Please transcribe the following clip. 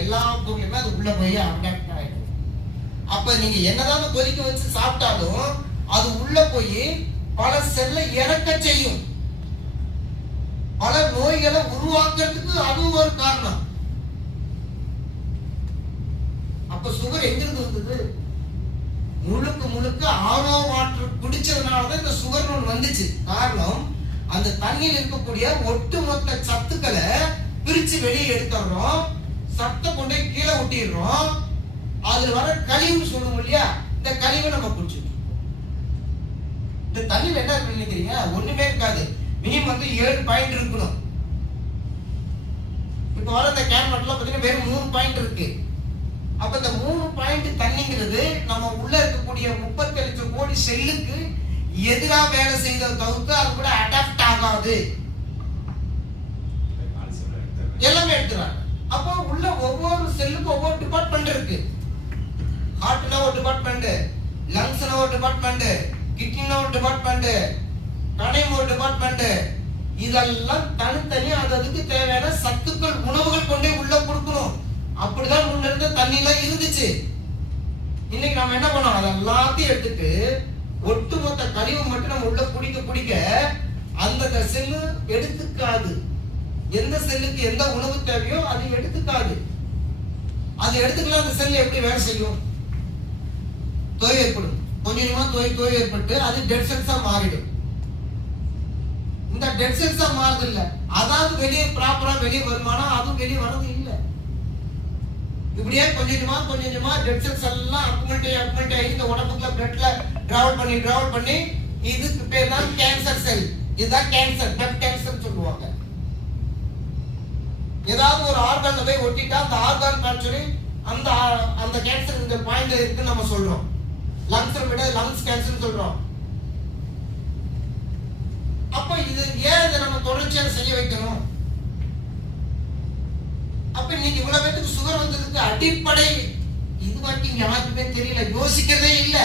எல்லா பொருளுமே அது உள்ள போய் அடாப்ட் ஆயிடும். அப்ப நீங்க என்னதான் கொதிக்க வச்சு சாப்பிட்டாலும் அது உள்ள போய் பல செல்லை இறக்க செய்யும். பல நோய்களை உருவாக்குறதுக்கு அதுவும் ஒரு காரணம். அப்ப சுகர் எங்கிருந்து வந்தது? முழுக்க முழுக்க ஆரோ வாட்டர் குடிச்சதுனாலதான் இந்த சுகர் ஒன்று வந்துச்சு. காரணம், அந்த தண்ணியில் இருக்கக்கூடிய ஒட்டுமொத்த சத்துக்களை பிரிச்சு வெளியே எடுத்துறோம், சத்தை கொண்டு கீழே ஒட்டிடுறோம். அதுல வர கழிவுன்னு சொல்லுவோம் இல்லையா, இந்த கழிவை நம்ம குடிச்சிடும். இந்த தண்ணியில் என்ன இருக்கு நினைக்கிறீங்க? ஒண்ணுமே இருக்காது. மினிமம் வந்து 7 பாயிண்ட் இருக்கணும். இப்ப வர இந்த கேன் மட்டும் பாத்தீங்கன்னா வெறும் 3 பாயிண்ட் இருக்கு. அப்ப இந்த 3 பாயிண்ட் தண்ணிங்கிறது நம்ம உள்ள இருக்கக்கூடிய 30 லட்சம் கோடி செல்லுக்கு எதிராக வேலை செய்த தவிர்த்து அது கூட அடாப்ட் ஆகாது. எல்லாமே எடுத்துறாங்க. அப்போ உள்ள ஒவ்வொரு செல்லுக்கும் ஒவ்வொரு டிபார்ட்மெண்ட் இருக்கு. ஹார்ட்னா ஒரு டிபார்ட்மெண்ட், லங்ஸ்னா ஒரு டிபார்ட்மெண்ட், கிட்னினா ஒரு டிபார்ட்மெண்ட், கணையம் ஒரு டிபார்ட்மெண்ட். இதெல்லாம் தனித்தனி அதுக்கு தேவையான சத்துக்கள் உணவுகள் கொண்டே உள்ள கொடுக்கணும். அப்படிதான் முன்ன இருந்த தண்ணியில இருந்துச்சு. இன்னைக்கு நம்ம என்ன பண்ணோம்? அதெல்லாத்தையும் எடுத்துட்டு ஒட்டுமொத்த கழிவு மட்டும் நம்ம உள்ள குடிக்க குடிக்க அந்த செல்லு எடுத்துக்காது. எந்த செல்லுக்கு எந்த உணவு தேவையோ அது எடுத்துக்காது. அது எடுத்துக்கலாம். அந்த செல் எப்படி வேலை செய்யும்? தோய் ஏற்படும். கொஞ்சமா தோய் ஏற்பட்டு அது டெட் செல்ஸா மாறிடும். இந்த டெட் செல்ஸா மாறுது இல்ல, அதாவது வெளியே ப்ராப்பரா வெளியே வருமானா அதுவும் வெளியே வரது இல்லை. இப்படியே கொஞ்சமா டெட் செல்ஸ் எல்லாம் அக்குமுலேட் ஆகி இந்த உடம்புக்குள்ள பிளட்ல டிராவல் பண்ணி இதுக்கு பேர் தான் கேன்சர் செல். இதுதான் கேன்சர், பிளட் கேன்சர் சொல்லுவாங்க. ஏதாவது ஒரு ஆர்கான் போய் ஒட்டிட்டா அந்த ஆர்கான் காய்ச்சலி அந்த கேன்சர் இந்த பாயிண்ட் இருக்குன்னு நம்ம சொல்றோம். லங்ஸ் விட லங்ஸ் கேன்சர் சொல்றோம். அப்ப இது ஏன் இதை நம்ம தொடர்ச்சியாக செய்ய வைக்கணும்? அப்ப இன்னைக்கு இவ்வளவு பேருக்கு சுகர் வந்ததுக்கு அடிப்படை இது வரைக்கும் யாருக்குமே தெரியல, யோசிக்கிறதே இல்லை.